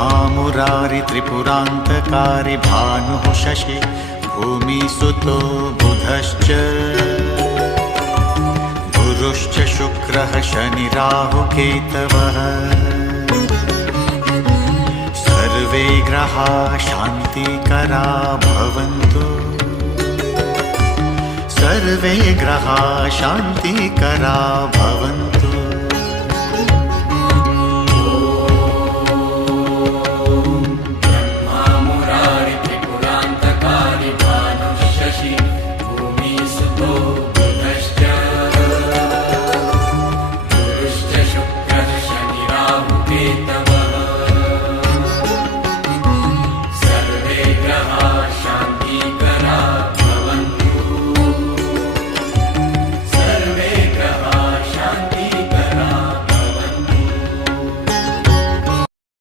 महामुरारि त्रिपुरान्तकारि भानुः शशि भूमिसुतो बुधश्च गुरुश्च शुक्रः शनिराहुकेतवः सर्वे ग्रहाः शान्तिकरा भवन्तु सर्वे ग्रहाः शान्तिकरा भवन्तु।